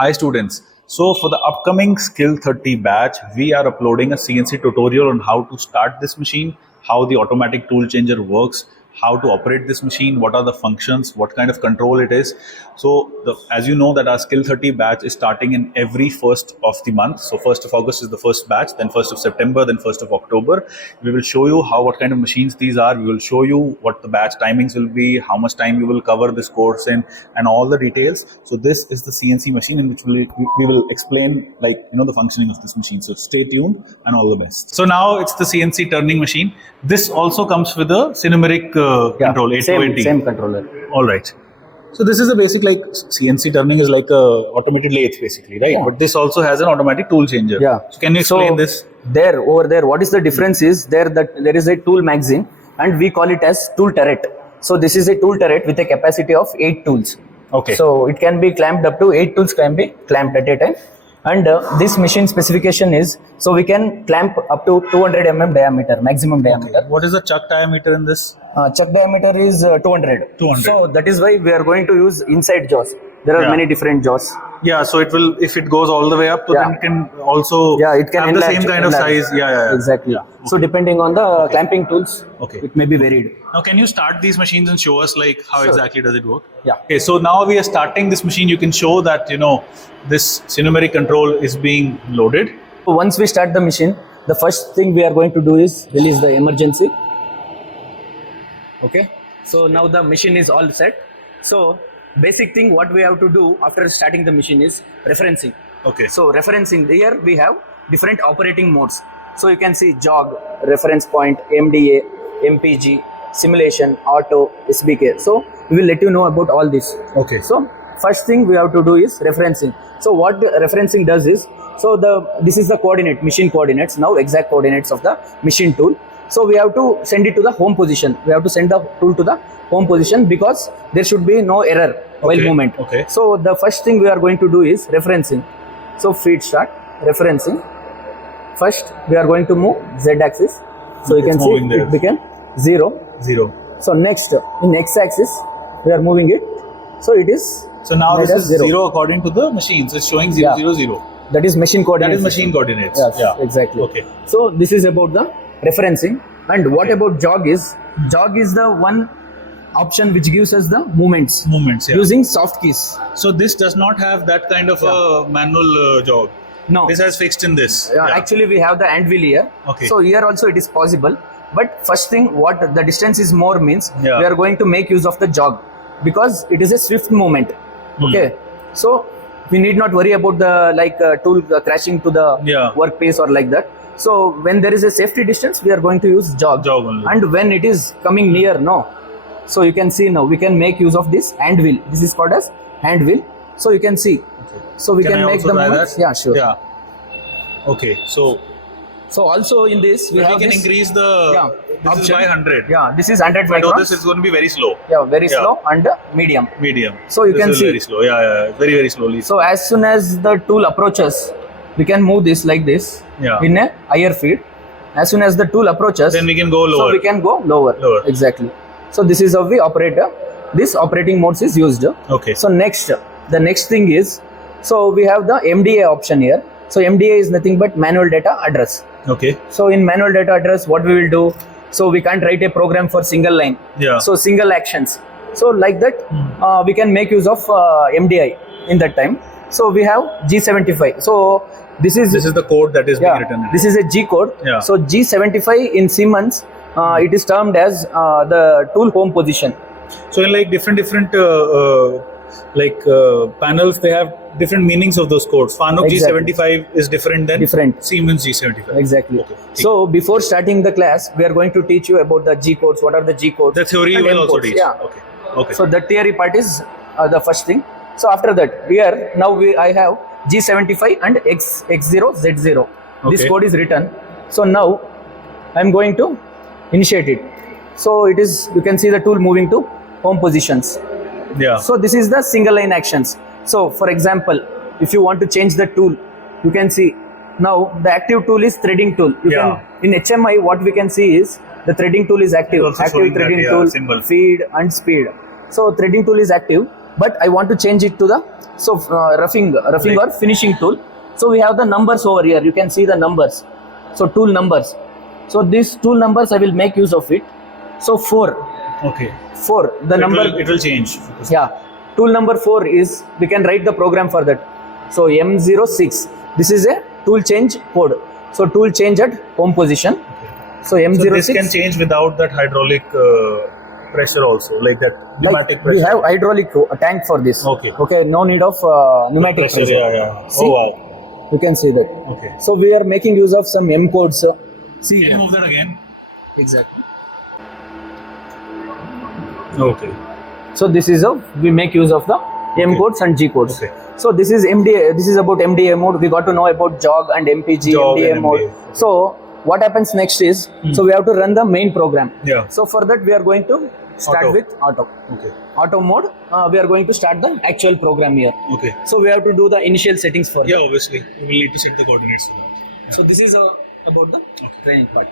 Hi students. So for the upcoming Skill 30 batch, we are uploading a CNC tutorial on how to start this machine, how the automatic tool changer works, how to operate this machine, what are the functions, what kind of control it is. So as you know that our Skill 30 batch is starting in every first of the month. So 1st of August is the first batch, then 1st of September, then 1st of October. We will show you what kind of machines these are. We will show you what the batch timings will be, how much time you will cover this course in, and all the details. So this is the CNC machine in which we will explain the functioning of this machine. So stay tuned and all the best. So now it's the CNC turning machine. This also comes with a cinematic control, 820. Same controller. All right. So this is a basic CNC turning is like a automated lathe basically, right? Yeah. But this also has an automatic tool changer. Yeah. So can you explain this? Over there, what is the difference is there is a tool magazine and we call it as tool turret. So this is a tool turret with a capacity of 8 tools. Okay. So it can be clamped up to 8 tools can be clamped at a time. And this machine specification is, so we can clamp up to 200 mm diameter, maximum diameter. What is the chuck diameter in this? Chuck diameter is 200. 200. So that is why we are going to use inside jaws. There are many different jaws. Yeah, so it will, if it goes all the way up, so then it can also it can have the same kind of size. Yeah. Exactly. Yeah. So depending on the clamping tools, it may be varied. Now, can you start these machines and show us how exactly does it work? Yeah. Okay, so now we are starting this machine. You can show that, this cinematic control is being loaded. So once we start the machine, the first thing we are going to do is release the emergency. Okay. So now the machine is all set. So basic thing what we have to do after starting the machine is referencing. Okay. So referencing, here we have different operating modes. So you can see jog, reference point, MDA, MPG, simulation, auto, SBK. So we will let you know about all this. Okay. So first thing we have to do is referencing. So what the referencing does is, this is the coordinate, machine coordinates, now exact coordinates of the machine tool. So we have to send it to the home position. We have to send the tool to the home position because there should be no error while movement. Okay. So the first thing we are going to do is referencing. So feed start, referencing. First we are going to move Z axis. So you can see it became 0. So next in X axis we are moving it. So it is. So now this is 0 according to the machine. So it's showing 0. That is machine coordinates. That is machine coordinates. Yes, exactly. Okay. So this is about the referencing. And what about jog is? Jog is the one option which gives us the movements. Using soft keys. So this does not have that kind of a manual jog. No. This has fixed in this. Actually, we have the anvil here. Okay. So here also it is possible. But first thing, what the distance is more means, we are going to make use of the jog because it is a swift movement. Okay. So we need not worry about the tool crashing to the workpiece or like that. So when there is a safety distance, we are going to use jog only. And when it is coming near, so you can see now we can make use of this hand wheel. This is called as hand wheel. So you can see. So we can make the movements. Yeah, sure. Yeah. Okay. So also in this we can increase the this is by 100. Yeah, this is 100 microns. This is going to be very slow. Yeah, very slow and medium. So you can see very slow. Yeah, very slowly. So as soon as the tool approaches, we can move this like this in a higher feed. As soon as the tool approaches, then we can go lower. So we can go lower. Exactly. So this is how we operate. This operating modes is used. Okay. So the next thing is, so we have the MDA option here. So MDA is nothing but manual data address. Okay. So in manual data address, what we will do? So we can't write a program for single line. Yeah. So single actions. So like that, we can make use of MDI in that time. So we have G75. So this is the code that is being written. This is a G code. Yeah. So G75 in Siemens, it is termed as the tool home position. So in different panels, they have different meanings of those codes. Fanuc G75 is different than Siemens G75. Exactly. Okay. So before starting the class, we are going to teach you about the G codes. What are the G codes? The theory you will also teach. Yeah. Okay. So the theory part is the first thing. So after that, here now I have G75 and X0Z0. Okay. This code is written. So now I am going to initiate it. So it is, you can see the tool moving to home positions. Yeah. So this is the single line actions. So for example, if you want to change the tool, you can see now the active tool is threading tool. In HMI, what we can see is the threading tool is active. Active threading tool, feed and speed. So threading tool is active. but I want to change it to the roughing or finishing tool. So we have the numbers over here. You can see the numbers. So tool numbers. So these tool numbers I will make use of it. So 4. Okay. 4. The number it will change. Yeah. Tool number 4 is we can write the program for that. So M06. This is a tool change code. So tool change at home position. Okay. So M06. So this can change without that hydraulic pressure also, like that pneumatic pressure. We have hydraulic tank for this. Okay. Okay. No need of pneumatic pressure. Yeah. See? Oh wow. You can see that. Okay. So we are making use of some M codes. See. Can you move that again? Exactly. Okay. So this is we make use of the M codes and G codes. Okay. So this is MDA. This is about MDA mode. We got to know about jog and MPG, MDA and mode. MDA. So what happens next is, so we have to run the main program. Yeah. So for that we are going to start with auto. Okay. Auto mode. We are going to start the actual program here. Okay. So we have to do the initial settings for Yeah, that. obviously. We will need to set the coordinates for that. So this is about the training part.